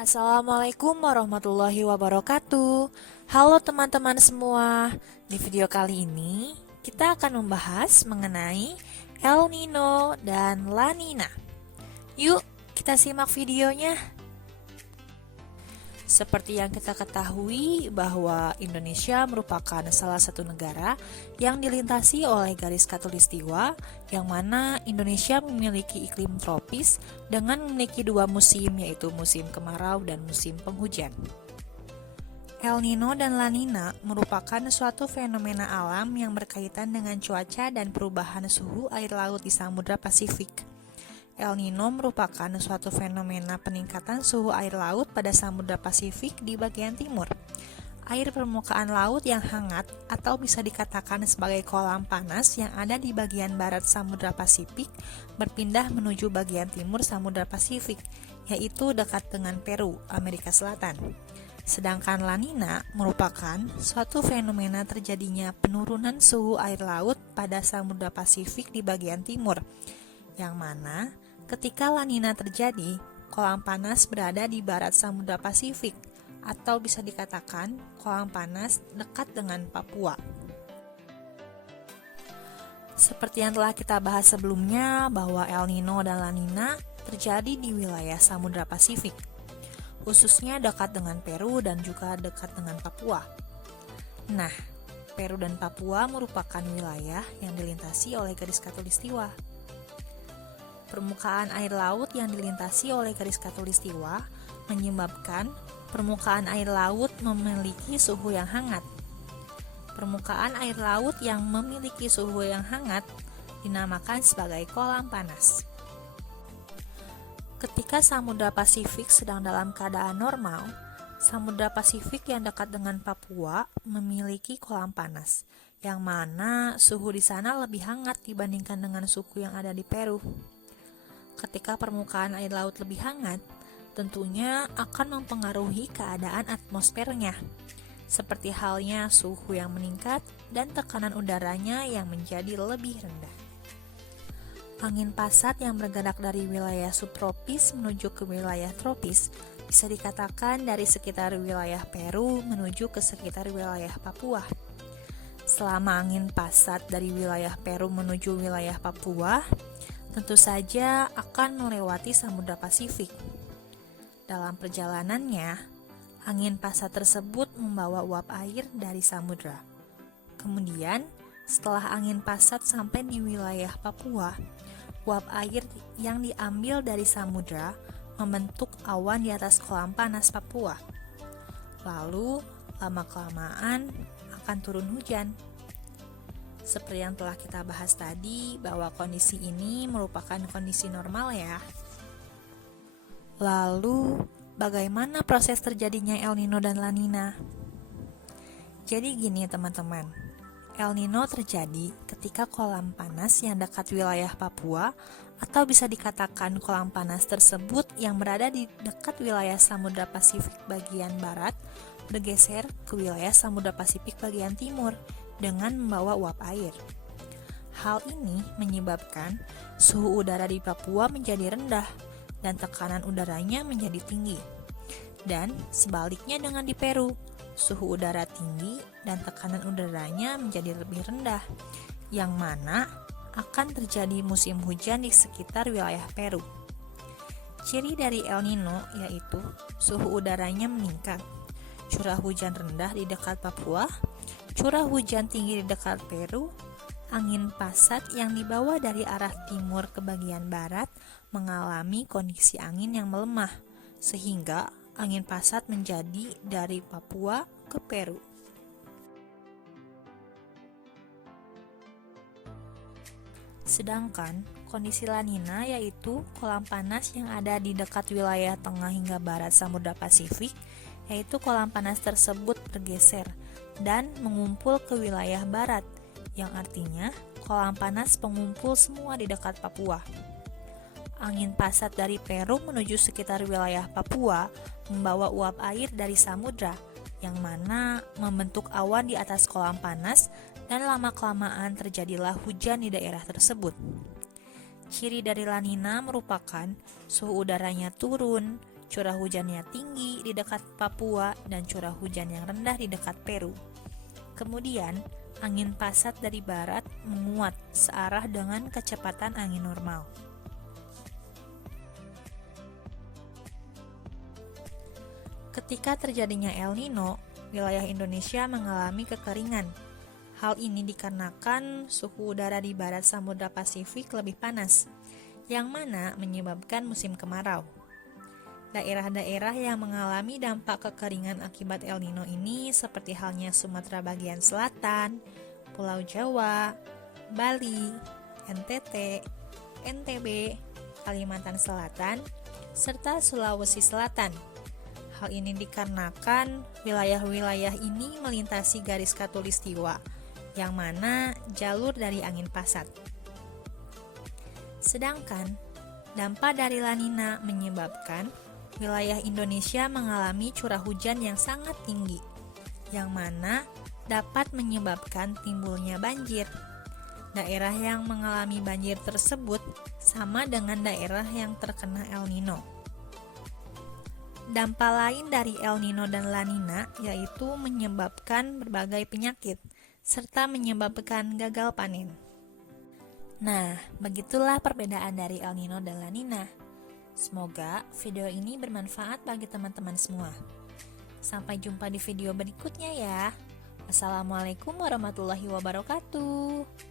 Assalamualaikum warahmatullahi wabarakatuh. Halo teman-teman semua. Di video kali ini kita akan membahas mengenai El Nino dan La Nina. Yuk, kita simak videonya. Seperti yang kita ketahui bahwa Indonesia merupakan salah satu negara yang dilintasi oleh garis khatulistiwa, yang mana Indonesia memiliki iklim tropis dengan memiliki dua musim, yaitu musim kemarau dan musim penghujan. El Nino dan La Nina merupakan suatu fenomena alam yang berkaitan dengan cuaca dan perubahan suhu air laut di Samudra Pasifik. El Nino merupakan suatu fenomena peningkatan suhu air laut pada Samudra Pasifik di bagian timur. Air permukaan laut yang hangat atau bisa dikatakan sebagai kolam panas yang ada di bagian barat Samudra Pasifik berpindah menuju bagian timur Samudra Pasifik, yaitu dekat dengan Peru, Amerika Selatan. Sedangkan La Nina merupakan suatu fenomena terjadinya penurunan suhu air laut pada Samudra Pasifik di bagian timur, yang mana ketika La Nina terjadi, kolam panas berada di barat Samudra Pasifik, atau bisa dikatakan kolam panas dekat dengan Papua. Seperti yang telah kita bahas sebelumnya, bahwa El Nino dan La Nina terjadi di wilayah Samudra Pasifik, khususnya dekat dengan Peru dan juga dekat dengan Papua. Nah, Peru dan Papua merupakan wilayah yang dilintasi oleh garis khatulistiwa. Permukaan air laut yang dilintasi oleh garis khatulistiwa menyebabkan permukaan air laut memiliki suhu yang hangat. Permukaan air laut yang memiliki suhu yang hangat dinamakan sebagai kolam panas. Ketika Samudra Pasifik sedang dalam keadaan normal, Samudra Pasifik yang dekat dengan Papua memiliki kolam panas, yang mana suhu di sana lebih hangat dibandingkan dengan suhu yang ada di Peru. Ketika permukaan air laut lebih hangat, tentunya akan mempengaruhi keadaan atmosfernya, seperti halnya suhu yang meningkat dan tekanan udaranya yang menjadi lebih rendah. Angin pasat yang bergerak dari wilayah subtropis menuju ke wilayah tropis bisa dikatakan dari sekitar wilayah Peru menuju ke sekitar wilayah Papua. Selama angin pasat dari wilayah Peru menuju wilayah Papua, tentu saja akan melewati Samudra Pasifik. Dalam perjalanannya, angin pasat tersebut membawa uap air dari samudra. Kemudian, setelah angin pasat sampai di wilayah Papua, uap air yang diambil dari samudra membentuk awan di atas kolam panas Papua. Lalu, lama-kelamaan akan turun hujan. Seperti yang telah kita bahas tadi, bahwa kondisi ini merupakan kondisi normal ya. Lalu, bagaimana proses terjadinya El Nino dan La Nina? Jadi gini teman-teman, El Nino terjadi ketika kolam panas yang dekat wilayah Papua, atau bisa dikatakan kolam panas tersebut yang berada di dekat wilayah Samudra Pasifik bagian barat, bergeser ke wilayah Samudra Pasifik bagian timur, dengan membawa uap air. Hal ini menyebabkan suhu udara di Papua menjadi rendah dan tekanan udaranya menjadi tinggi. Dan sebaliknya dengan di Peru, suhu udara tinggi dan tekanan udaranya menjadi lebih rendah, yang mana akan terjadi musim hujan di sekitar wilayah Peru. Ciri dari El Nino yaitu suhu udaranya meningkat, curah hujan rendah di dekat Papua, curah hujan tinggi di dekat Peru, angin pasat yang dibawa dari arah timur ke bagian barat mengalami kondisi angin yang melemah, sehingga angin pasat menjadi dari Papua ke Peru. Sedangkan kondisi La Nina yaitu kolam panas yang ada di dekat wilayah tengah hingga barat Samudra Pasifik, yaitu kolam panas tersebut bergeser dan mengumpul ke wilayah barat, yang artinya kolam panas mengumpul semua di dekat Papua. Angin pasat dari Peru menuju sekitar wilayah Papua membawa uap air dari samudra, yang mana membentuk awan di atas kolam panas, dan lama-kelamaan terjadilah hujan di daerah tersebut. Ciri dari La Nina merupakan suhu udaranya turun, curah hujannya tinggi di dekat Papua, dan curah hujan yang rendah di dekat Peru. Kemudian, angin pasat dari barat menguat searah dengan kecepatan angin normal. Ketika terjadinya El Nino, wilayah Indonesia mengalami kekeringan. Hal ini dikarenakan suhu udara di barat Samudra Pasifik lebih panas, yang mana menyebabkan musim kemarau. Daerah-daerah yang mengalami dampak kekeringan akibat El Nino ini seperti halnya Sumatera bagian selatan, Pulau Jawa, Bali, NTT, NTB, Kalimantan Selatan, serta Sulawesi Selatan. Hal ini dikarenakan wilayah-wilayah ini melintasi garis khatulistiwa, yang mana jalur dari angin pasat. Sedangkan, dampak dari La Nina menyebabkan wilayah Indonesia mengalami curah hujan yang sangat tinggi, yang mana dapat menyebabkan timbulnya banjir. Daerah yang mengalami banjir tersebut sama dengan daerah yang terkena El Nino. Dampak lain dari El Nino dan La Nina yaitu menyebabkan berbagai penyakit, serta menyebabkan gagal panen. Nah, begitulah perbedaan dari El Nino dan La Nina. Semoga video ini bermanfaat bagi teman-teman semua. Sampai jumpa di video berikutnya ya. Wassalamualaikum warahmatullahi wabarakatuh.